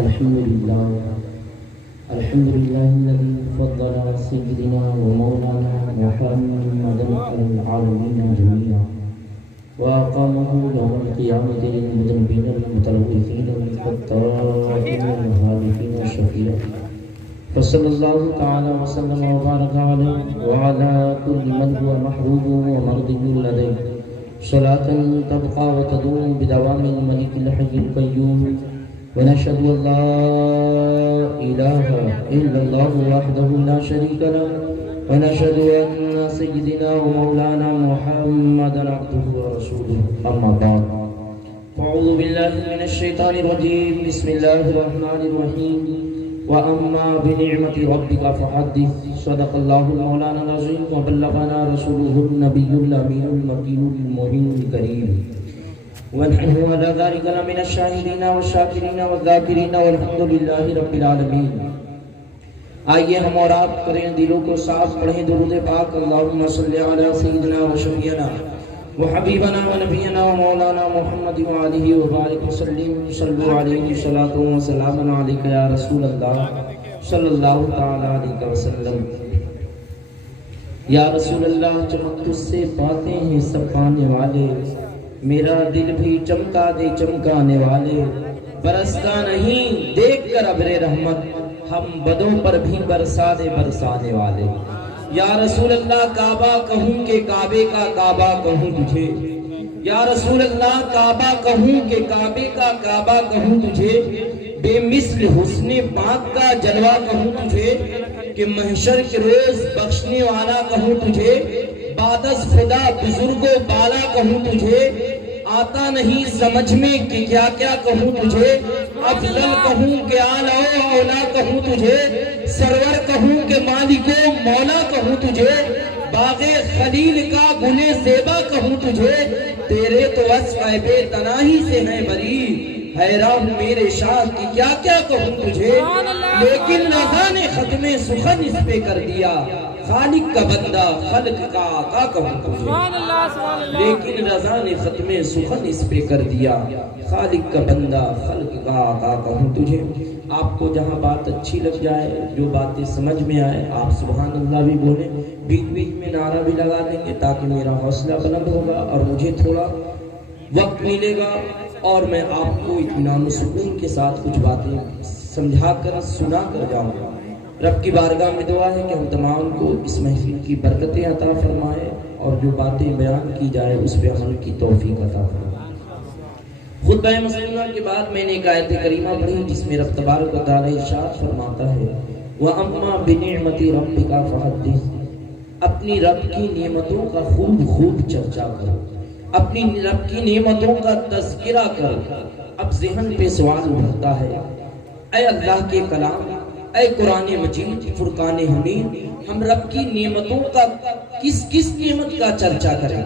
الحمد لله الذي فضل سيدنا ومولانا محمدا على العالمين جميعا وأقامه يوم القيامة للمذنبين المتلوثين الخطائين الهالكين الشفيع فصلى الله تعالى وسلم وبارك عليه وعلى كل من هو محبوب ومرضي لديه صلاة تبقى وتدوم بدوام الملك الحي القيوم ونشهد أن لا إله إلا الله وحده لا شريك له ونشهد أن سيدنا ومولانا محمدا عبده ورسوله أما بعد فأعوذ بالله من الشيطان الرجيم بسم الله الرحمن الرحيم وأما بنعمة ربك فحدث صدق الله المولانا العظيم وبلغنا رسوله النبي الأمين المكين المهين الكريم ونحن على ذلك لمن الشاهدين والشاكرين والذاكرين والحمد لله رب العالمین۔ آئیے ہم اور آپ کریں دلوں کو صاف، پڑھیں درود پاک اللہم صلی علی سیدنا و شفیعنا و حبیبنا و نبینا و مولانا محمد و آلہ و بارک وسلم صلو علیہ صلاۃ و سلام علیک یا رسول اللہ صلی اللہ تعالی علیہ وسلم۔ یا رسول اللہ چمک تجھ سے پاتے ہیں سب پانے والے، میرا دل بھی چمکا دے چمکانے والے، برستا نہیں دیکھ کر ابر رحمت، ہم بدوں پر بھی برسا دے برسانے والے۔ یا رسول اللہ کعبہ کہوں کہ کعبے کا کعبہ کہوں تجھے، یا رسول اللہ کعبہ کہوں کہ کعبے کا کعبہ کہوں تجھے، بے مثل حسن پاک کا جلوہ کہوں تجھے، کہ محشر کے روز بخشنے والا کہوں تجھے، بعد از خدا بزرگ و بالا کہوں تجھے، آتا نہیں سمجھ میں کہ کیا کیا کہوں تجھے، افضل کہوں کہ اعلیٰ و اولا کہوں تجھے، سرور کہوں کہ مالک و مولا کہوں تجھے، باغ خلیل کا گل زیبا کہوں تجھے، تیرے تو وصف بے تناہی سے ہیں بری، حیران ہوں میرے شاہ کی کیا کیا کہوں تجھے، لیکن رضا نے ختم سخن اس پہ کر دیا، خالق کا بندہ خلق کا آقا کہوں تجھے، لیکن رضا نے ختم سخن اس پہ کر دیا، خالق کا بندہ خلق کا آقا کہوں تجھے۔ آپ کو جہاں بات اچھی لگ جائے، جو باتیں سمجھ میں آئے، آپ سبحان اللہ بھی بولیں، بیچ بیچ میں نعرہ بھی لگا دیں گے تاکہ میرا حوصلہ بلند ہوگا اور مجھے تھوڑا وقت ملے گا اور میں آپ کو اطمینان و سکون کے ساتھ کچھ باتیں سمجھا کر سنا کر جاؤں گا۔ رب کی بارگاہ میں دعا ہے کہ ہم تمام کو اس محفل کی برکتیں عطا فرمائے اور جو باتیں بیان کی جائے اس پہ عمل کی توفیق عطا فرمائے۔ خطبہ مسلمہ کے بعد میں نے ایک آیت کریمہ پڑھی جس میں رب تبارک و تعالی ارشاد فرماتا ہے وَأَمَّا بِنِعْمَةِ رَبِّكَ فَحَدِّثْ، اپنی رب کی نعمتوں کا خوب خوب چرچا کرو، اپنی رب کی نعمتوں کا تذکرہ کرو۔ اب ذہن پہ سوال اٹھتا ہے، اے اللہ کے کلام، اے قرآن مجید، فرقان حمید، ہم رب کی نعمتوں کا کس کس نعمت کا چرچا کریں؟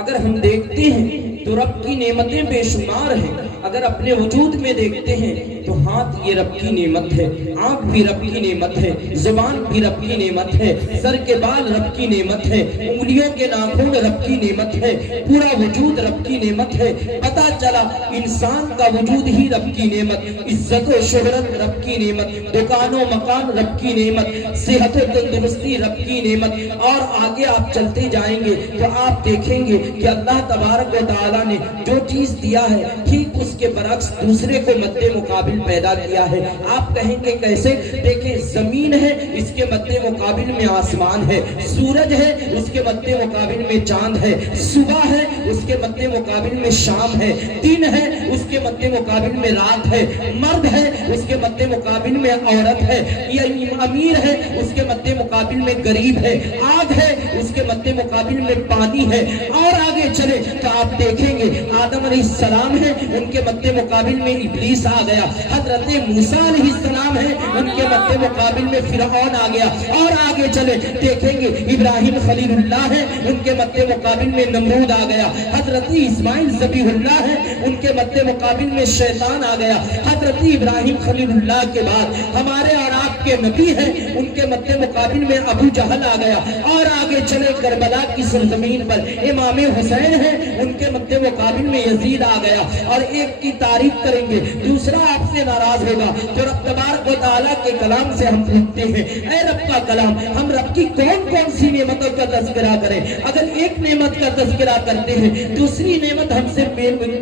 اگر ہم دیکھتے ہیں تو رب کی نعمتیں بے شمار ہیں، اگر اپنے وجود میں دیکھتے ہیں تو ہاتھ یہ رب کی نعمت ہے، آنکھ بھی رب کی نعمت ہے، زبان بھی رب کی نعمت ہے، سر کے بال رب کی نعمت ہے، انگلیوں کے ناخن رب کی نعمت ہے، پورا وجود رب کی نعمت ہے۔ پتہ چلا انسان کا وجود ہی رب کی نعمت، عزت و شہرت رب کی نعمت، دکان و مکان رب کی نعمت، صحت و تندرستی رب کی نعمت، اور آگے آپ چلتے جائیں گے تو آپ دیکھیں گے کہ اللہ تبارک و تعالیٰ نے جو چیز دیا ہے ٹھیک اس کے برعکس دوسرے کو مد مقابل پیدا کیا ہے۔ آپ کہیں گے کیسے؟ دیکھیں، زمین ہے، اس کے مد مقابل میں آسمان ہے، سورج ہے، اس کے مد مقابل میں چاند ہے، صبح ہے، اس کے مد مقابل میں شام ہے، دن ہے، اس کے مد مقابل میں رات ہے، مرد ہے، اس کے مد مقابل میں عورت ہے، یہ امیر ہے، اس کے مد مقابل میں غریب ہے، آگ ہے، اس کے مد مقابل میں پانی ہے، اور آگے چلے تو آپ دیکھیں گے آدم علیہ السلام ہے، ان کے مد مقابل میں ابلیس آ گیا، حضرت موسیٰ علیہ السلام ہے، ان کے مد مقابل میں فرعون آ گیا، اور آگے چلے دیکھیں گے ابراہیم خلیل اللہ ہے، ان کے مد مقابل میں نمرود آ گیا، حضرت اسماعیل ذبیح اللہ ہے، ان کے مد مقابل میں شیطان آ گیا، حضرت ابراہیم خلیل اللہ کے بعد ہمارے اور آپ کے نبی ہیں، ان کے مد مقابل میں ابو جہل آ گیا، اور آگے چلے کربلا کی سرزمین پر امام حسین ہے، ان کے مد مقابل میں یزید آ گیا، اور ایک کی تعریف کریں گے دوسرا آپ سے ناراض ہوگا تو رب تبارک و تعالیٰ کے کلام سے ہم پوچھتے ہیں اے رب کا کلام ہم رب کی کون کون سی نعمتوں کا تذکرہ کریں؟ اگر ایک نعمت کا تذکرہ کرتے ہیں دوسری نعمت ہم سے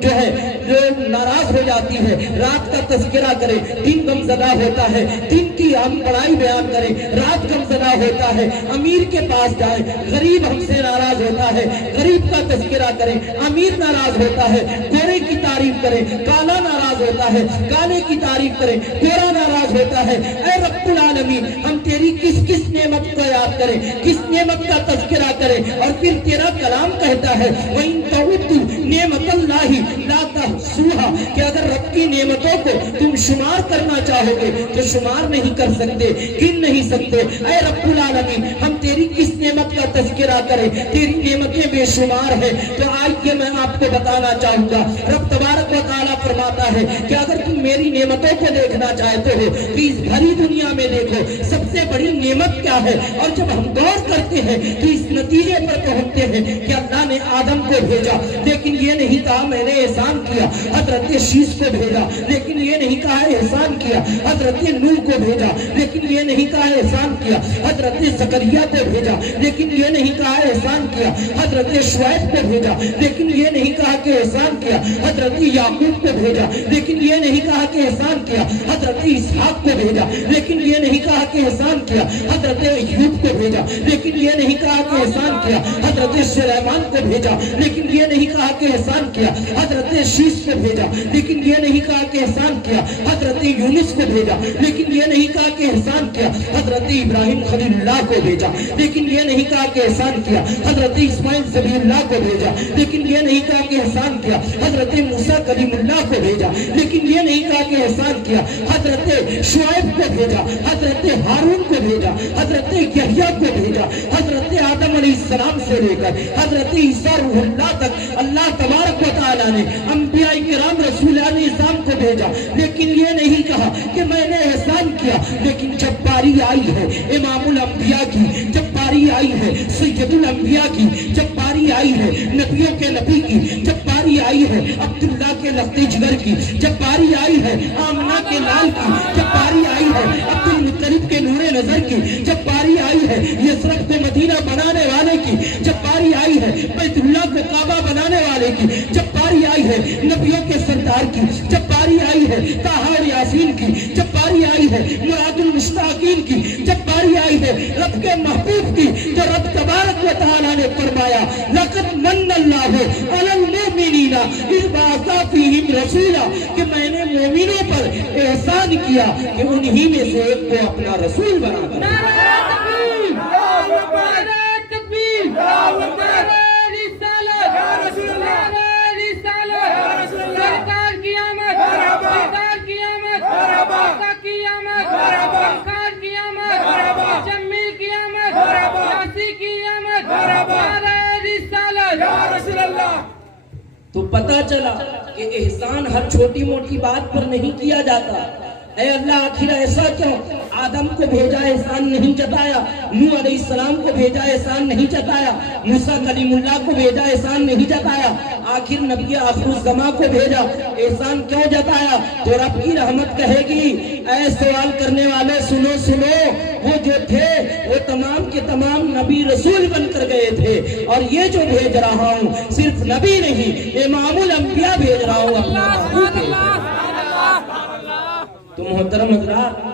جو ہے جو ناراض ہو جاتی ہے. رات کا تذکرہ کریں دن غم زدہ ہوتا ہے, دن کی ہم بڑائی بیان کریں رات غم زدہ ہوتا ہے. امیر کے پاس جائیں غریب ہم سے ناراض ہوتا ہے, غریب کا تذکرہ کریں امیر ناراض ہوتا ہے. گورے کی تعریف کریں کالا ناراض ہوتا ہے, کالے کی تعریف کریں گورا ناراض ہوتا ہے. اے رب العالمین ہم تیری کس کس نعمت کو یاد کریں, کس نعمت کا تذکرہ کریں؟ اور پھر تیرا کلام کہتا ہے وَإِن تَعُدُّوا نِعْمَتَ اللَّهِ لَا تُحْصُوهَا کہ اگر رب کی نعمتوں کو تم شمار کرنا چاہو گے تو شمار نہیں کر سکتے, گن نہیں سکتے. اے رب العالمین ہم تیری کس نعمت کا تذکرہ کریں؟ تیری نعمتیں بے شمار ہیں. تو آج یہ میں آپ کو بتانا چاہوں گا رب تبارک و تعالیٰ فرماتا ہے کہ اگر تم میری نعمتوں کو دیکھنا چاہتے ہو تو اس بھری دنیا میں دیکھو سب سے بڑی نعمت کیا ہے. اور جب ہم غور کرتے ہیں تو اس نتیجے پر پہنچتے ہیں کہ اللہ نے آدم کو بھیجا لیکن یہ نہیں کہا میں نے احسان کیا. حضرت شیش کو بھیجا لیکن یہ نہیں کہا احسان کیا. حضرت نوح کو بھیجا لیکن یہ نہیں کہا احسان کیا. حضرت زکریا کو بھیجا لیکن یہ نہیں کہا احسان کیا. حضرت شعیب کو بھیجا لیکن یہ نہیں کہا کہ احسان کیا. حضرت یعقوب کو بھیجا لیکن یہ نہیں کہا کہ احسان کیا. حضرت اسحاق کو بھیجا لیکن یہ نہیں کہا کہ احسان کیا. حضرت ایوب کو بھیجا لیکن یہ نہیں کہا کہ احسان کیا. حضرت سلیمان کو بھیجا لیکن یہ نہیں کہا کہ احسان کیا. حضرت شیش کو بھیجا لیکن یہ نہیں کہا کہ احسان کیا. حضرت یونس کو بھیجا لیکن یہ نہیں کہا کہ احسان کیا. حضرت ابراہیم خلیل اللہ کو بھیجا لیکن یہ نہیں کہا کہ احسان کیا. حضرت اسماعیل ذبیح اللہ کو بھیجا لیکن یہ نہیں کہا کہ احسان کیا. حضرت موسیٰ کلیم اللہ کو بھیجا لیکن یہ نہیں کہا کہ احسان کیا. حضرت شعیب کو بھیجا, حضرت ہارون کو بھیجا, حضرت یحییٰ کو بھیجا. حضرت آدم علیہ السلام سے لے کر حضرت عیسیٰ روح اللہ تک اللہ تبارک و تعالیٰ نے انبیاء کرام رسولان اسلام کو بھیجا لیکن یہ نہیں کہا کہ میں نے احسان کیا. لیکن جب باری آئی ہے امام الانبیاء کی, جب باری آئی ہے سید الانبیاء کی, جب باری آئی ہے نبیوں کے نبی کی, جب باری آئی ہے عبداللہ کے لخت جگر کی, جب باری آئی ہے آمنہ کے لال کی, جب باری آئی ہے عبد المطلب کے نور نظر کی, جب باری آئی ہے یثرب کو مدینہ بنانے والے کی, جب باری آئی ہے بیت اللہ کو کعبہ بنانے والے کی, جب باری آئی ہے نبیوں کے سردار کی, جب باری آئی ہے طٰہٰ اور یاسین کی, جب باری آئی ہے مراد المشتاقین کی, جب باری آئی ہے رب کے محبوب کی, تو رب تبارک و تعالیٰ نے فرمایا لَقَدْ مَنَّ اللَّهُ عَلَى الْمُؤْمِنِينَ إِذْ بَعَثَ فِيهِمْ رَسُولًا کہ میں نے مومنوں پر احسان کیا کہ انہی میں سے ایک کو اپنا رسول بنا دیا. نعرہ تکبیر, نعرہ تکبیر, نعرہ رسالت, نعرہ رسالت, سرکار کی آمد, سرکار کی آمد, آقا کی آمد, سرکار کی آمد, جمیل کی آمد, یاسی کی آمد, نعرہ رسالت. یا رسول اللہ. تو پتہ چلا کہ احسان ہر چھوٹی موٹی بات پر نہیں کیا جاتا. اے اللہ آخر ایسا کیوں؟ آدم کو بھیجا احسان نہیں جتایا, نوح علیہ السلام کو بھیجا احسان نہیں جتایا, موسیٰ کلیم اللہ کو بھیجا احسان نہیں جتایا, آخر نبی آخر الزماں کو بھیجا احسان کیوں جتایا؟ تو رب کی رحمت کہے گی اے سوال کرنے والے سنو سنو, وہ جو تھے وہ تمام کے تمام نبی رسول بن کر گئے تھے, اور یہ جو بھیج رہا ہوں صرف نبی نہیں امام الانبیاء بھیج رہا ہوں اپنا محبوب. تو محترم حضرات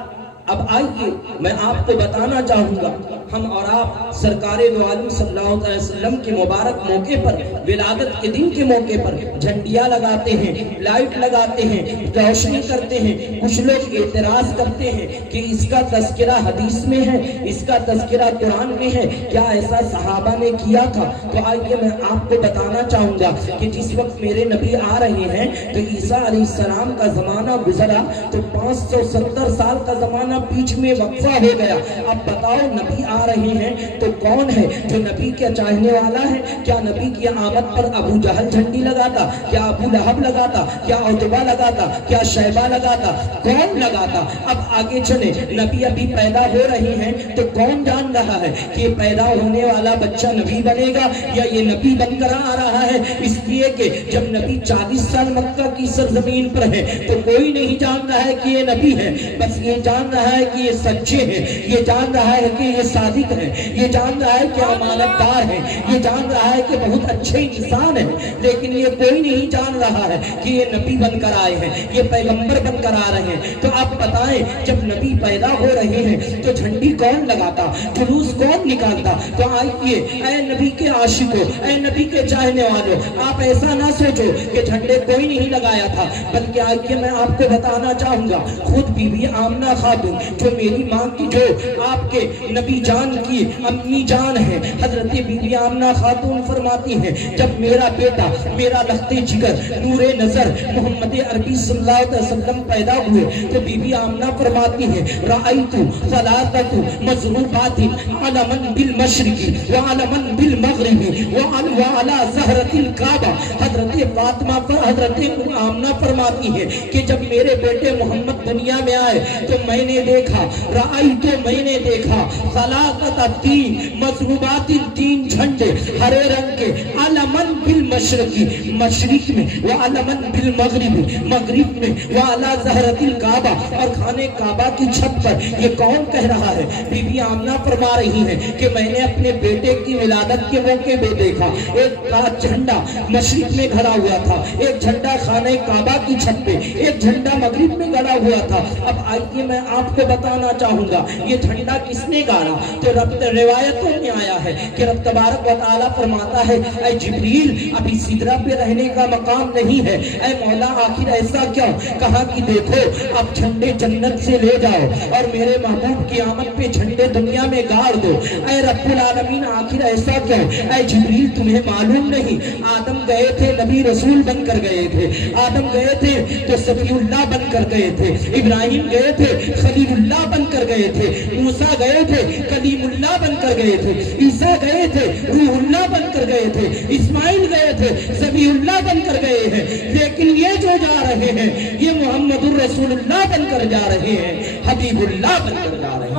اب آئیے میں آپ کو بتانا چاہوں گا, ہم اور آپ سرکار دو عالم صلی اللہ علیہ وسلم کے مبارک موقع پر, ولادت کے دن کے موقع پر جھنڈیاں لگاتے ہیں, لائٹ لگاتے ہیں, روشنی کرتے ہیں. کچھ لوگ اعتراض کرتے ہیں کہ اس کا تذکرہ حدیث میں ہے, اس کا تذکرہ قرآن میں ہے, کیا ایسا صحابہ نے کیا تھا؟ تو آئیے میں آپ کو بتانا چاہوں گا کہ جس وقت میرے نبی آ رہے ہیں تو عیسیٰ علیہ السلام کا زمانہ گزرا تو 570 سال کا زمانہ زمانہ بیچ میں وقفہ ہو گیا. اب بتاؤ نبی آ رہے ہیں تو کون ہے جو نبی کے چاہنے والا ہے؟ کیا نبی کی آمد پر ابو جہل جھنڈی لگاتا؟ کیا ابو لہب لگاتا؟ کیا عتبہ لگاتا؟ کیا شیبہ لگاتا؟ کون لگاتا؟ اب آگے چلے. نبی ابھی پیدا ہو رہے ہیں تو کون جان رہا ہے کہ یہ پیدا ہونے والا بچہ نبی بنے گا یا یہ نبی بن کر آ رہا ہے؟ اس لیے کہ جب نبی 40 سال مکہ کی سرزمین پر ہے تو کوئی نہیں جان رہا ہے کہ یہ نبی ہے. بس یہ جان رہا ہے کہ یہ سچے ہیں, یہ جان رہا ہے کہ یہ صادق ہیں, یہ جان رہا ہے کہ امانت دار ہیں, یہ جان رہا ہے کہ بہت اچھے انسان ہیں. لیکن یہ کوئی نہیں جان رہا ہے کہ یہ نبی بن کر آئے ہیں, یہ پیغمبر بن کر آ رہے ہیں. تو آپ بتائیں جب نبی پیدا ہو رہے ہیں تو جھنڈی کون لگاتا, جلوس کون نکالتا؟ تو آئیے اے نبی کے عاشقوں, اے نبی کے چاہنے والوں, آپ ایسا نہ سوچو کہ جھنڈے کوئی نہیں لگایا تھا, بلکہ آئیے میں آپ کو بتانا چاہوں گا خود بی بی آمنہ خاتون جو میری ماں کی, جو آپ کے نبی جان کی امی جان ہے, حضرت بی بی آمنہ خاتون فرماتی ہیں جب میرا بیٹا, میرا لخت جگر, نور نظر محمد عربی صلی اللہ علیہ وسلم پیدا ہوئے تو بی بی آمنہ فرماتی ہیں رأیت ثلاثۃ مضروبات علما بالمشرق وعلما بالمغرب وعلى زہرۃ الکعبہ. حضرت فاطمہ پر حضرت آمنہ فرماتی ہیں کہ جب میرے بیٹے محمد دنیا میں آئے تو میں نے دیکھا, رأیت میں نے دیکھا, ثلاثۃ تین مضروبات, تین جھنڈے ہرے رنگ کے, علما بالمشرق مشرق میں, وعلما بالمغرب مغرب میں, وعلی زہرۃ الکعبہ اور خانے کعبہ کی چھت پر. یہ کون کہہ رہا ہے؟ بی بی آمنہ فرما رہی ہیں کہ میں نے اپنے بیٹے کی ولادت کے موقع پہ دیکھا ایک جھنڈا مشرق میں کھڑا ہوا تھا, ایک جھنڈا خانہ کعبہ کی چھت پہ, ایک جھنڈا مغرب میں گڑا ہوا تھا. اب آئیے میں آپ کو بتانا چاہوں گا یہ جھنڈا کس نے گاڑا. تو روایتوں میں آیا ہے کہ رب تبارک و تعالیٰ فرماتا ہے اے جبریل ابھی سدرہ پہ رہنے کا مقام نہیں ہے. اے مولا آخر ایسا کیوں؟ کہا کہ دیکھو اب جھنڈے جنت سے لے جاؤ اور میرے محبوب کی آمد پہ جھنڈے دنیا میں گاڑ دو. اے رب العالمین آخر ایسا کیوں؟ اے جبریل تمہیں معلوم نہیں آدم گئے تھے نبی رسول بن کر گئے تھے, آدم گئے تھے تو صفی اللہ بن کر گئے تھے, ابراہیم گئے تھے خلیل اللہ بن کر گئے تھے, موسیٰ گئے تھے کلیم اللہ بن کر گئے تھے, عیسیٰ گئے تھے روح اللہ بن کر گئے تھے, اسماعیل گئے تھے ذبیح اللہ بن کر گئے ہیں. لیکن یہ جو جا رہے ہیں یہ محمد الرسول اللہ بن کر جا رہے ہیں, حبیب اللہ بن کر جا رہے ہیں,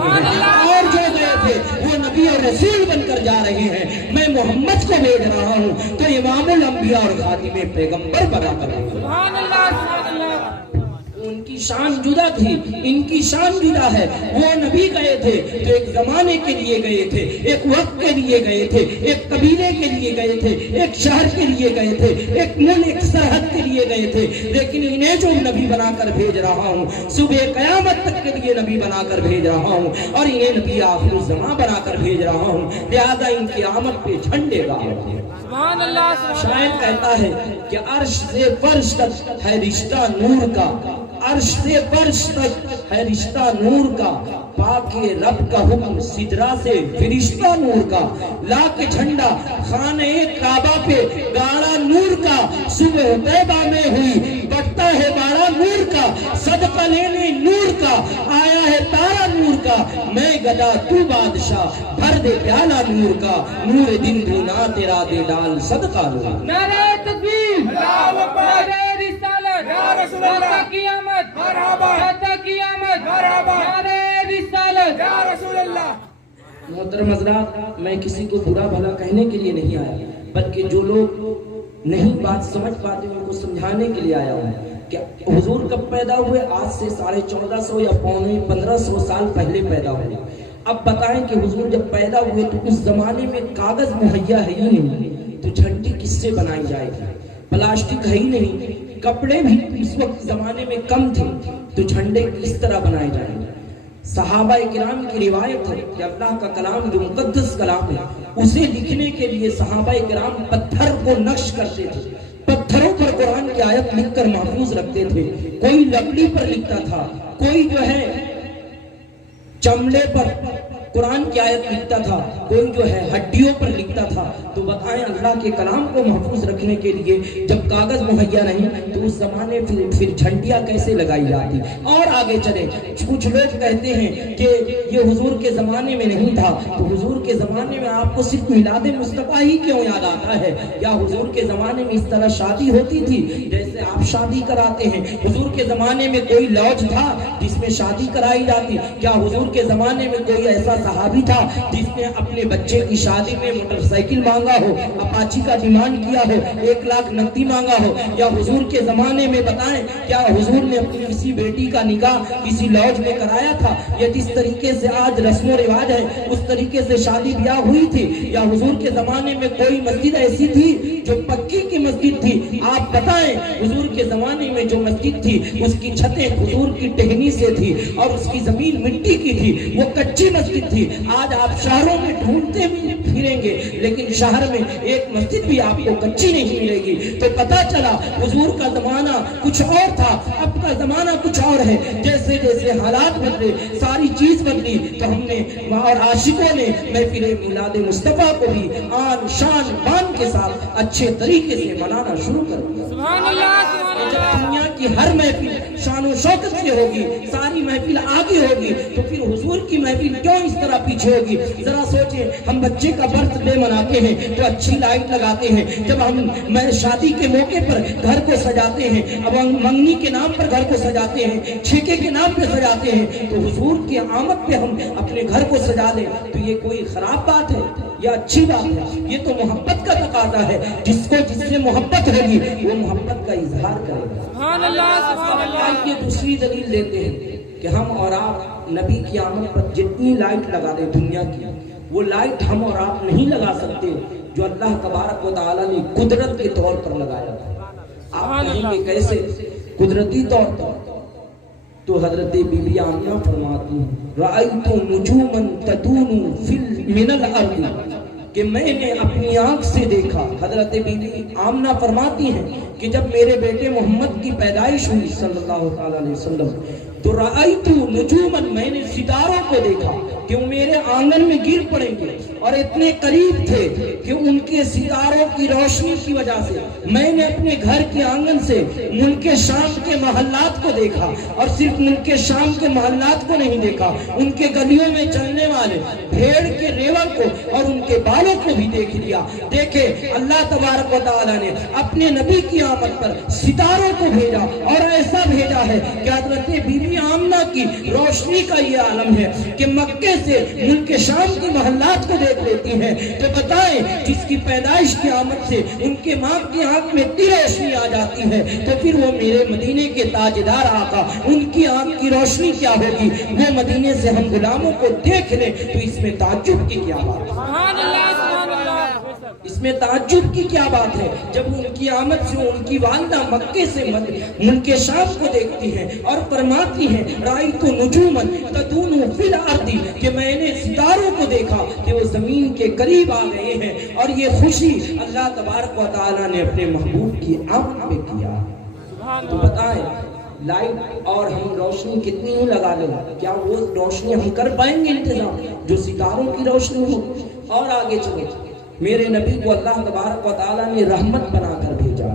اور جو گئے تھے وہ نبی اور رسول بن کر جا رہے ہیں. میں محمد کو بھیج رہا ہوں تو امام الانبیاء اور خاتم پیغمبر بنا کر رہے ہیں. سبحان اللہ, سبحان اللہ. ان کی شان جدا تھی, ان کی شان جدا ہے. وہ نبی گئے تھے تو ایک زمانے کے لیے گئے تھے, ایک وقت کے لیے گئے تھے, ایک قبیلے کے لیے گئے تھے, ایک شہر کے لیے گئے تھے, ایک ملک, ایک سرحد کے لیے گئے تھے. لیکن انہیں جو نبی بنا کر بھیج رہا ہوں صبح قیامت تک کے لیے نبی بنا کر بھیج رہا ہوں اور انہیں نبی آخر الزمان بنا کر بھیج رہا ہوں. لہذا ان کی آمد پہ جھنڈے گاڑ. سبحان اللہ. شاعر کہتا ہے کہ عرش سے فرش تک ہے رشتہ نور کا, عرش سے فرش تک ہے رشتہ نور کا, پاک رب کا حکم سدرہ سے فرشتہ نور کا, لا کے جھنڈا خانہ کعبہ پہ گاڑا نور کا, صبح طیبہ میں ہوئی بڑھتا ہے بارہ نور کا, صدقہ لینے نور کا, آیا ہے تارا نور کا, میں گدا تو بادشاہ بھر دے پیالہ نور کا, نور دن دونا تیرا دے ڈال صدقہ نور. نعرہ تکبیر, اللہ اکبر, نعرہ رسالت, یا رسول اللہ کی آمد, مرحبا, کی آمد, مرحبا, نعرہ رسالت, یا رسول اللہ. محترم حضرات, میں کسی کو برا بھلا کہنے کے لیے نہیں آیا, بلکہ جو لوگ نہیں بات سمجھ پاتے ان کو سمجھانے کے لیے آیا ہوں کہ حضور کب پیدا ہوئے. آج سے 1450 یا 1500 سال پہلے پیدا ہوئے. اب بتائیں کہ حضور جب پیدا ہوئے تو اس زمانے میں کاغذ مہیا ہے ہی نہیں, تو جھنڈی کس سے بنائی جائے گی؟ پلاسٹک ہے ہی نہیں, کپڑے بھی اس وقت زمانے میں کم تھے, تو جھنڈے کس طرح بنائے جائیں گے؟ صحابہ کرام کی روایت ہے کہ اللہ کا کلام جو مقدس کلام ہے اسے لکھنے کے لیے صحابہ کرام پتھر کو نقش کرتے تھے, پتھروں پر قرآن کی آیت لکھ کر محفوظ رکھتے تھے. کوئی لکڑی پر لکھتا تھا, کوئی جو ہے چمڑے پر, قرآن کی آیت لکھتا تھا، کوئی جو ہے ہڈیوں پر لکھتا تھا، تو بتائیں اللہ کے کلام کو محفوظ رکھنے کے لیے جب کاغذ مہیا نہیں تو اس زمانے پھر جھنڈیاں کیسے لگائی جاتی۔ اور آگے چلے، کچھ لوگ کہتے ہیں کہ یہ حضور کے زمانے میں نہیں تھا، تو حضور کے زمانے میں آپ کو صرف میلاد مصطفیٰ ہی کیوں یاد آتا ہے؟ یا حضور کے زمانے میں اس طرح شادی ہوتی تھی جیسے آپ شادی کراتے ہیں؟ حضور کے زمانے میں کوئی لاج تھا جس میں شادی کرائی جاتی؟ کیا حضور کے زمانے میں کوئی ایسا صحابی تھا جس نے اپنے بچے کی شادی میں موٹر سائیکل مانگا ہو، اپاچی کا ڈیمانڈ کیا ہو، 1 لاکھ نقدی مانگا ہو؟ یا حضور کے زمانے میں بتائیں کیا حضور نے اپنی کسی بیٹی کا نکاح کسی لاج میں کرایا تھا؟ یا جس طریقے سے آج رسم و رواج ہے اس طریقے سے شادی بیاہ ہوئی تھی؟ یا حضور کے زمانے میں کوئی مسجد ایسی تھی جو پکی کی مسجد تھی؟ آپ بتائیں حضور کے زمانے میں جو مسجد تھی اس کی چھتیں حضور کی ٹہنی سے تھی اور اس کی زمین مٹی کی تھی، وہ کچی مسجد تھی۔ آج آپ شہروں میں ڈھونڈتے بھی پھریں گے لیکن شہر میں ایک مسجد بھی آپ کو کچی نہیں ملے گی۔ تو پتا چلا حضور کا زمانہ کچھ اور تھا، اب کا زمانہ کچھ اور ہے۔ جیسے جیسے حالات بدلے ساری چیز بدلی تو ہم نے اور عاشقوں نے محفل میلاد مصطفیٰ کو بھی آن شان بان کے ساتھ اچھے طریقے سے منانا شروع کر دیا۔ سبحان اللہ، سبحان اللہ۔ جب دنیا کی ہر محفل شان و شوکت سے ہوگی، ساری محفل آگے ہوگی، تو پھر حضور کی محفل کیوں اس طرح پیچھے ہوگی؟ ذرا سوچیں، ہم بچے کا برتھ ڈے مناتے ہیں تو اچھی لائٹ لگاتے ہیں، جب ہم شادی کے موقع پر گھر کو سجاتے ہیں، اب منگنی کے نام پر گھر کو سجاتے ہیں، چھیکے کے نام پہ سجاتے ہیں، تو حضور کی آمد پہ ہم اپنے گھر کو سجا لیں تو یہ کوئی خراب بات ہے یا اچھی بات ہے؟ یہ تو محبت کا تقاضا ہے، جس سے محبت ہوگی وہ محبت کا اظہار کرے گا۔ سبحان اللہ، سبحان اللہ۔ یہ دوسری دلیل دیتے ہیں کہ ہم اور آپ نبی کی آمد پر جتنی لائٹ لگا دیں دنیا کی، وہ لائٹ ہم اور آپ نہیں لگا سکتے جو اللہ تبارک و تعالیٰ نے قدرت کے طور پر لگایا تھا۔ آپ کہیں گے کیسے؟ قدرتی طور پر تو حضرت بی بی آمنہ فرماتی ہیں رأیت نجوما تدون فی من الارض، کہ میں نے اپنی آنکھ سے دیکھا۔ حضرت بی بی آمنہ فرماتی ہیں کہ جب میرے بیٹے محمد کی پیدائش ہوئی صلی اللہ علیہ وسلم تو رأیت نجوما، میں نے ستاروں کو دیکھا کہ وہ میرے آنگن میں گر پڑیں گے اور اتنے قریب تھے کہ ان کے ستاروں کی روشنی کی وجہ سے میں نے اپنے گھر کے آنگن سے ملک شام کے محلات کو دیکھا، اور صرف ملک شام کے محلات کو نہیں دیکھا، ان کے گلیوں میں چلنے والے بھیڑ کے ریوڑ کو اور ان کے بالوں کو بھی دیکھ لیا۔ دیکھے اللہ تبارک و تعالیٰ نے اپنے نبی کی آمد پر ستاروں کو بھیجا، اور ایسا بھیجا ہے کہ حضرت بی بی آمنہ کی روشنی کا یہ عالم ہے کہ مکے سے ملک شام کی محلات کو دیکھ لیتی ہیں۔ تو بتائیں جس کی پیدائش کی آمد سے ان کے ماں کی آنکھ میں اتنی روشنی آ جاتی ہے تو پھر وہ میرے مدینے کے تاجدار آقا، ان کی آنکھ کی روشنی کیا ہوگی؟ وہ مدینے سے ہم غلاموں کو دیکھ لیں تو اس میں تعجب کی کیا بات ہے؟ سبحان اللہ، سبحان اللہ۔ اس میں تعجب کی کیا بات ہے جب ان کی آمد سے ان کی والدہ مکے سے ملک شام کو دیکھتی ہیں اور فرماتی ہیں رأیت نجوما تدون فی الارض، کہ میں نے ستاروں کو دیکھا کہ وہ زمین کے قریب آ گئے ہیں، اور یہ خوشی اللہ تبارک و تعالیٰ نے اپنے محبوب کی آمد میں کیا۔ تو بتائیں لائٹ اور ہم روشنی کتنی ہی لگا لیں، کیا وہ روشنی ہم کر پائیں گے انتظام جو ستاروں کی روشنی ہو؟ اور آگے چلو، میرے نبی کو اللہ تبارک و تعالیٰ نے رحمت بنا کر بھیجا۔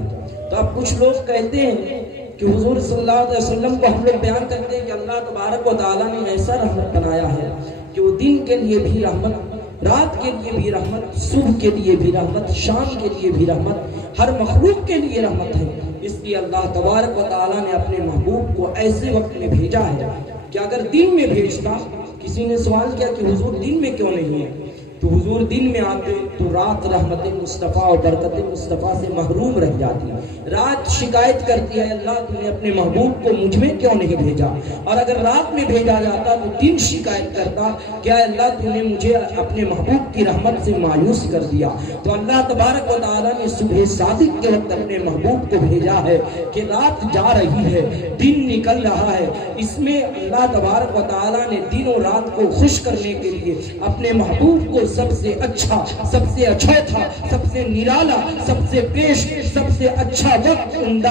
تو اب کچھ لوگ کہتے ہیں کہ حضور صلی اللہ علیہ وسلم کو ہم لوگ بیان کرتے ہیں کہ اللہ تبارک و تعالیٰ نے ایسا رحمت بنایا ہے کہ وہ دن کے لیے بھی رحمت، رات کے لیے بھی رحمت، صبح کے لیے بھی رحمت، شام کے لیے بھی رحمت، ہر مخلوق کے لیے رحمت ہے۔ اس لیے اللہ تبارک و تعالیٰ نے اپنے محبوب کو ایسے وقت میں بھیجا ہے کہ اگر دن میں بھیجتا، کسی نے سوال کیا کہ حضور دن میں کیوں نہیں ہے؟ تو حضور دن میں آتے تو رات رحمت مصطفیٰ اور برکت مصطفیٰ سے محروم رہ جاتی، رات شکایت کرتی ہے اللہ تو نے اپنے محبوب کو مجھ میں کیوں نہیں بھیجا، اور اگر رات میں بھیجا جاتا تو دن شکایت کرتا کیا اللہ تو نے مجھے اپنے محبوب کی رحمت سے مایوس کر دیا۔ تو اللہ تبارک و تعالیٰ نے صبح صادق کے وقت اپنے محبوب کو بھیجا ہے کہ رات جا رہی ہے، دن نکل رہا ہے، اس میں اللہ تبارک و تعالیٰ نے دن اور رات کو خوش کرنے کے لیے اپنے محبوب کو سب سے اچھا، سب سے اچھوتھا، سب سے نرالا، سب سے پیش، سب سے اچھا وقت، عمدہ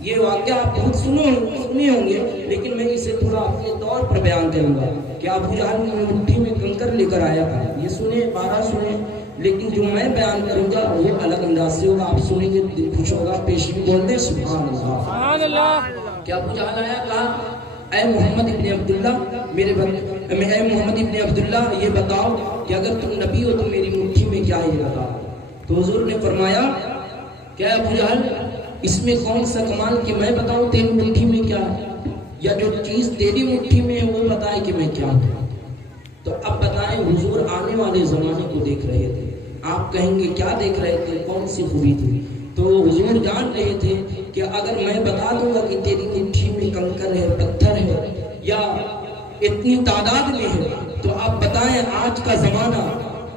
یہ واقعہ آپ بہت سنے ہوں گے، لیکن میں اسے تھوڑا اپنے طور پر بیان کروں گا کہ ابو جہل مٹھی میں کنکر لے کر آیا تھا. یہ سنے، 12 سنے، لیکن جو میں بیان کروں گا وہ الگ انداز سے ہوگا. آپ سنیں گے دل خوش ہوگا. پیشی بول دیں سبحان اللہ. سبحان اللہ. کہ ابو جہل آیا، کہا اے محمد ابن عبداللہ، اے محمد ابن عبداللہ، یہ بتاؤ کہ اگر تم نبی ہو تو میری مٹھی میں کیا ہے، یہ بتاؤ. تو حضور نے فرمایا کہ اے ابو جہل، اس میں کون سا کمال کہ میں بتاؤں تیری مٹھی میں کیا ہے، یا جو چیز تیری مٹھی میں ہے وہ بتائے کہ میں کیا ہوں. تو اب بتائیں، حضور آنے والے زمانے کو دیکھ رہے تھے. آپ کہیں گے کیا دیکھ رہے تھے، کون سی خوبی تھی؟ تو حضور جان رہے تھے کہ اگر میں بتا دوں گا کہ تیری مٹھی میں کنکر ہے، پتھر ہے، یا اتنی تعداد میں ہے، تو آپ بتائیں آج کا زمانہ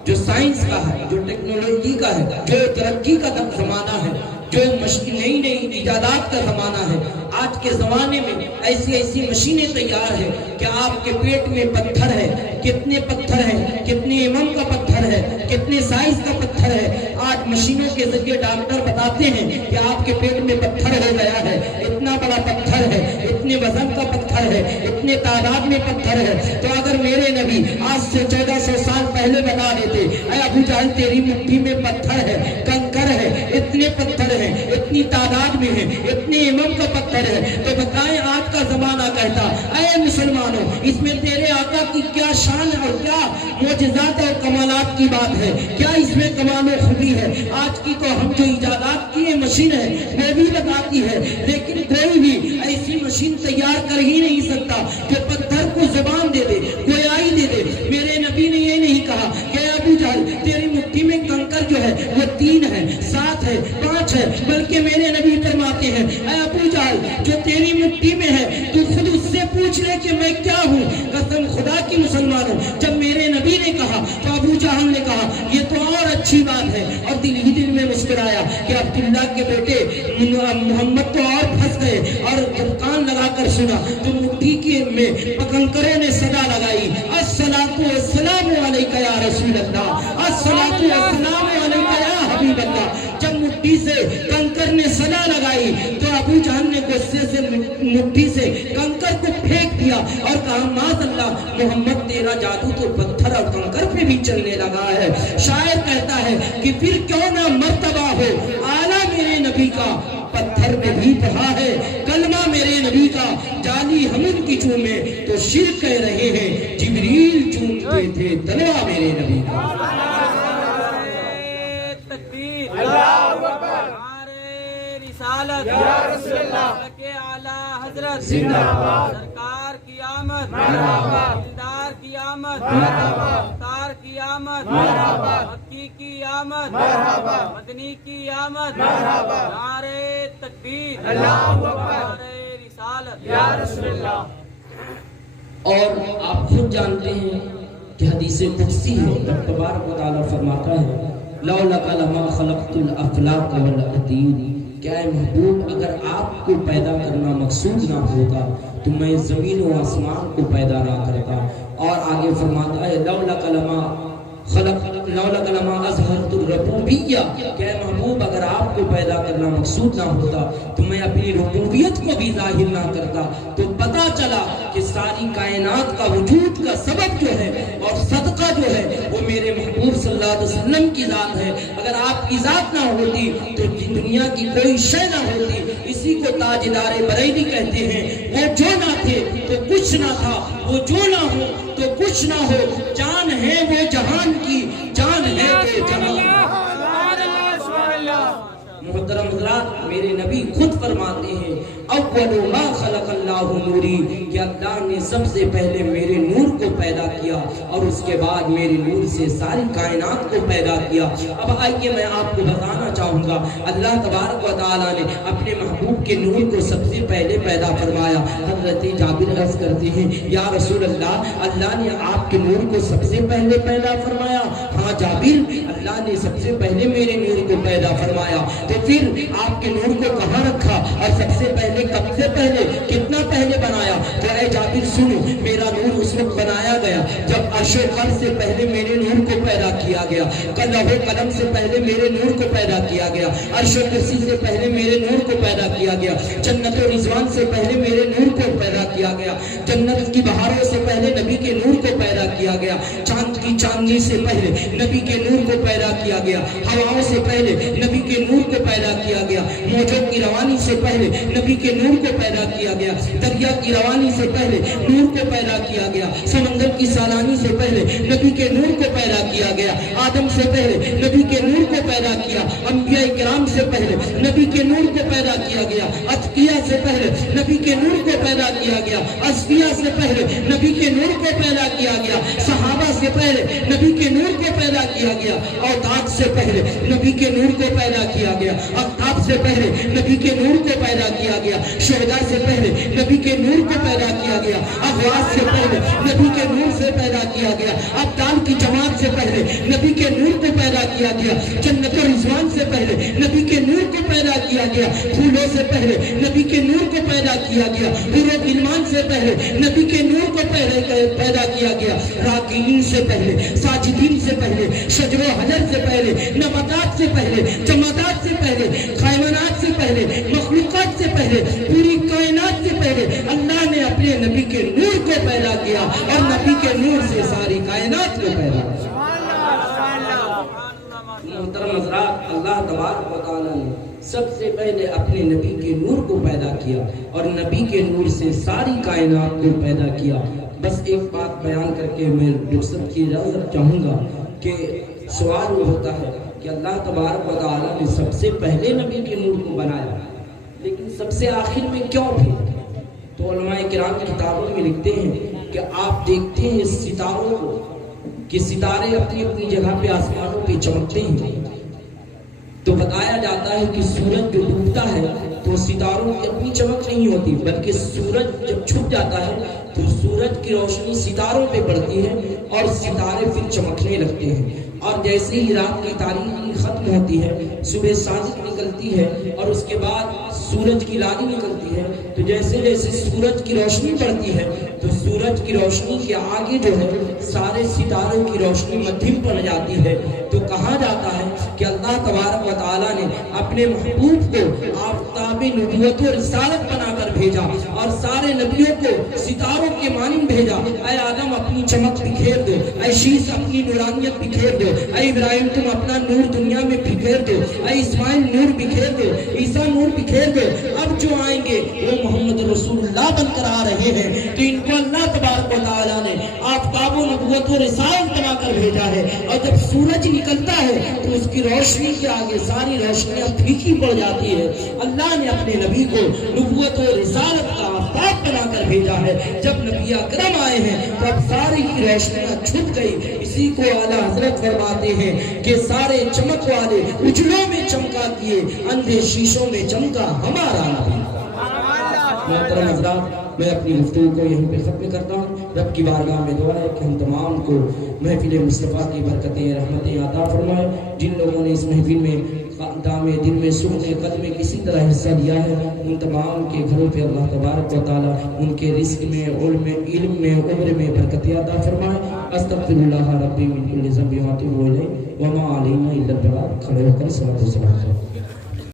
جو سائنس کا ہے، جو ٹیکنالوجی کا ہے، جو ترقی کا زمانہ ہے، جو نئی نئی ایجادات کا زمانہ ہے، آج کے زمانے میں ایسی ایسی مشینیں تیار ہیں کہ آپ کے پیٹ میں پتھر ہے. کتنے پتھر ہیں، کتنے ایمم کا پتھر ہے، کتنے سائز کا پتھر ہے. آج مشینوں کے ذریعے ڈاکٹر بتاتے ہیں کہ آپ کے پیٹ میں پتھر ہو گیا ہے، اتنا بڑا پتھر ہے، اتنے وزن کا پتھر ہے، اتنے تعداد میں پتھر ہے. تو اگر میرے نبی آج سے 1400 سال پہلے بتا دیتے اے ابو جہل تیری مٹھی میں پتھر ہے، کنکر ہے، اتنے پتھر ہیں، اتنی تعداد میں ہیں، اتنے ایمم کا پتھر ہے، تو بتائیں آج کا زمانہ کہتا اے مسلمانوں اس میں تیرے آقا کی کیا شان اور کیا معجزات اور کمالات کی بات ہے، کیا اس میں کمال و خوبی ہے. آج کی تو ہم جو ایجادات کی مشین ہے وہ بھی بتاتی ہے، لیکن کوئی بھی ایسی مشین تیار کر ہی نہیں سکتا جو پتھر کو زبان دے دے، گویائی دے دے. میرے نبی نے یہ نہیں کہا کہ ابو جہل تیری مٹھی میں کنکر جو ہے وہ 3 ہے، 7 ہے، 5 ہے، بلکہ میرے نبی فرماتے ہیں اے ابو جہل جو تیری مٹھی میں ہے تو خود اس سے پوچھ لے کہ میں کیا ہوں. قسم خدا کی مسلمانوں، جب میرے نبی نے کہا تو ابو جہل نے کہا یہ تو اور اچھی بات ہے، اور دل ہی دل میں مسکرایا کہ عبداللہ کے بیٹے محمد تو اور پھنس گئے. اور جب کان لگا کر سنا تو مٹھی کے میں کنکروں نے صدا لگائی الصلاۃ والسلام علیک یا رسول اللہ، الصلاۃ والسلام علیک یا حبیب اللہ. جب مٹھی سے کنکر نے صدا لگائی تو ابو جہل نے غصے سے مٹھی سے کنکر کو پھینک دیا اور کہا معاذ اللہ، محمد تیرا جادو تو پتھر اور کنکر پہ بھی چلنے لگا ہے. شاعر کہتا ہے کہ پھر کیوں نہ مرتبہ ہو اعلیٰ میرے نبی کا، پتھر میں بھی پڑھا ہے کلمہ میرے نبی کا. جالی ہم ان کی چومے تو شرک کہہ رہے ہیں، جبریل چومتے تھے تلوا میرے نبی کا. یا رسول اللہ کے اعلیٰ حضرت زندہ باد، سرکار کی آمد مرحبا، دلدار کی آمد مرحبا، مختار کی آمد مرحبا، مکی کی آمد مرحبا، مدنی کی آمد مرحبا. نعرہ تکبیر، اللہ اکبر، نعرہ رسالت، یا رسول اللہ. اور آپ خود جانتے ہیں کہ حدیث قدسی ہے، رب تبارک و تعالیٰ فرماتا ہے لولاک لما خلقت الافلاک والارضین، کیا اے محبوب اگر آپ کو پیدا کرنا مقصود نہ ہوتا تو میں زمین و آسمان کو پیدا نہ کرتا. اور آگے فرماتا ہے لولاک لما اظہرت الربوبیہ، کہ اے محبوب اگر آپ کو پیدا کرنا مقصود نہ ہوتا تو میں اپنی ربوبیت کو بھی ظاہر نہ کرتا. تو پتا چلا کہ ساری کائنات کا وجود کا سبب جو ہے اور صدقہ جو ہے وہ میرے محبوب صلی اللہ علیہ وسلم کی ذات ہے. اگر آپ کی ذات نہ ہوتی تو دنیا کی کوئی شے نہ ہوتی. اسی کو تاجدار بریلی کہتے ہیں، وہ جو نہ تھے تو کچھ نہ تھا، وہ جو نہ ہو تو کچھ نہ ہو. جان ہے وہ جہان کی، جان ہے وہ جہان. محترم حضرات، میرے نبی خود فرماتے ہیں اول ما خلق اللہ نوری، کہ اللہ نے سب سے پہلے میرے نور کو پیدا کیا اور اس کے بعد میرے نور سے ساری کائنات کو پیدا کیا. اب آئیے میں آپ کو بتانا چاہوں گا اللہ تبارک و تعالیٰ نے اپنے محبوب کے نور کو سب سے پہلے پیدا فرمایا. حضرت جابر عرض کرتے ہیں یا رسول اللہ، اللہ نے آپ کے نور کو سب سے پہلے پیدا فرمایا؟ ہاں جابر، اللہ نے سب سے پہلے میرے نور کو پیدا فرمایا. تو پھر آپ کے نور کو کہاں رکھا اور سب سے پہلے کب سے پہلے کتنا پہلے بنایا؟ تو اے جابر سنو، میرا نور اس وقت بنایا گیا جب عرش و قرش سے پہلے میرے نور کو پیدا کیا گیا، لوح قلم سے پہلے میرے نور کو پیدا کیا گیا، عرش و کرسی سے پہلے میرے نور کو پیدا کیا گیا، جنت و رضوان سے پہلے میرے نور کو پیدا کیا گیا، جنت کی بہاروں سے پہلے نبی کے نور کو پیدا کیا گیا، چاند کی چاندنی سے پہلے نبی کے نور کو پیدا کیا گیا، ہواؤں سے پہلے نبی کے نور کو پیدا کیا گیا، موجوں کی روانی سے پہلے نبی کے نور کو پیدا کیا گیا، دریا کی روانی سے پہلے نور کو پیدا کیا گیا، سمندر کی سالانی سے پہلے نبی کے نور کو پیدا کیا گیا، آدم سے پہلے نبی کے نور کو پیدا کیا، انبیاء کرام سے پہلے نبی کے نور کو پیدا کیا گیا، اتقیاء سے پہلے نبی کے نور کو پیدا کیا گیا، اصفیاء سے پہلے نبی کے نور کو پیدا کیا گیا، صحابہ سے پہلے نبی کے نور کو پیدا کیا گیا، اوتاد سے پہلے نبی کے نور کو پیدا کیا گیا، اقتاب سے پہلے نبی کے نور کو پیدا کیا گیا، شہداء سے پہلے نبی کے نور کو پیدا کیا گیا، اغواث سے پہلے نبی کے نور سے پیدا کیا گیا، ابدال کی جماعت سے پہلے نبی کے نور کو پیدا کیا گیا، جنت و رضوان سے پہلے نبی کے نور کو پیدا کیا گیا، پھولوں سے پہلے نبی کے نور کو پیدا کیا گیا، حور و غلمان سے پہلے نبی کے نور کو پیدا کیا گیا، راکعین سے پہلے، ساجدین سے پہلے، شجر و حجر سے پہلے، نباتات سے پہلے، جمادات سے پہلے، حیوانات سے پہلے، مخلوقات سے پہلے، پوری کائنات سے پہلے اللہ نے اپنے نبی کے نور کو پیدا کیا اور نبی کے نور سے ساری کائنات کو پیدا کیا۔ محترم حضرات، اللہ تبارک و تعالیٰ نے سب سے پہلے اپنے نبی کے نور کو پیدا کیا اور نبی کے نور سے ساری کائنات کو پیدا کیا۔ بس ایک بات بیان کر کے میں رخصت کی اجازت چاہوں گا کہ سوال وہ ہوتا ہے کہ اللہ تبارک و تعالیٰ نے سب سے پہلے نبی کے نور کو بنایا لیکن سب سے آخر میں کیوں بھی؟ تو علماء کرام کی کتابوں میں لکھتے ہیں کہ آپ دیکھتے ہیں ستاروں کو کہ ستارے اپنی اپنی جگہ پہ آسمانوں پہ چمکتے ہیں، تو بتایا جاتا ہے کہ سورج جو ڈوبتا ہے تو ستاروں کی اپنی چمک نہیں ہوتی بلکہ سورج جب چھپ جاتا ہے تو سورج کی روشنی ستاروں پہ پڑتی ہے اور ستارے پھر چمکنے لگتے ہیں، اور جیسے ہی رات کی تاریکی ختم ہوتی ہے، صبح صادق نکلتی ہے اور اس کے بعد سورج کی لانی نکلتی ہے، تو جیسے جیسے سورج کی روشنی پڑتی ہے تو سورج کی روشنی کے آگے جو ہے سارے ستاروں کی روشنی مدھم پڑ جاتی ہے۔ تو کہا جاتا ہے کہ اللہ تبارک و تعالیٰ نے اپنے محبوب کو آفتاب نبوت و رسالت بنا کر بھیجا اور سارے نبیوں کو ستاروں کے مانند بھیجا۔ اے آدم اپنی چمک بکھیر دو، اے شیس اپنی نورانیت بکھیر دو، اے ابراہیم تم اپنا نور دنیا میں بکھیر دو، اے اسماعیل نور بکھیر دو، عیسیٰ نور بکھیر دو۔ اب جو آئیں گے وہ محمد رسول اللہ بن کر آ رہے ہیں، تو ان کو اللہ تبارک و تعالیٰ نے آفتاب و نبوت و رسالت بنا کر بھیجا ہے، اور جب سورج نکلتا ہے تو اس کی روشنی کے آگے ساری روشنیاں پھیکی پڑ جاتی ہے۔ اللہ نے اپنے نبی کو نبوت و رسالت کا آفتاب بنا کر بھیجا ہے۔ جب نبی اکرم آئے ہیں تو اب ساری کی روشنیاں چھپ گئی۔ اسی کو اعلیٰ حضرت فرماتے ہیں کہ سارے چمک والے اجلوں میں چمکا کیے، اندھے شیشوں میں چمکا ہمارا نبی۔ محترم حضرات، میں اپنی گفتگو کو یہیں پہ ختم کرتا ہوں۔ رب کی بارگاہ میں دعا ہے کہ ہم تمام کو محفل مصطفیٰ کی برکتیں رحمتیں عطا فرمائے۔ جن لوگوں نے اس محفل میں دام دل میں سکون قدم میں کسی طرح حصہ لیا ہے، ان تمام کے گھروں پہ اللہ تبارک و تعالیٰ ان کے رزق میں، علم میں، عمر میں برکتیں عطا فرمائے۔ استغفر اللہ ربی من کل ذنب واتوب الیہ وما علینا الا البلاغ۔ کھڑے ہو کر صلاۃ و سلام۔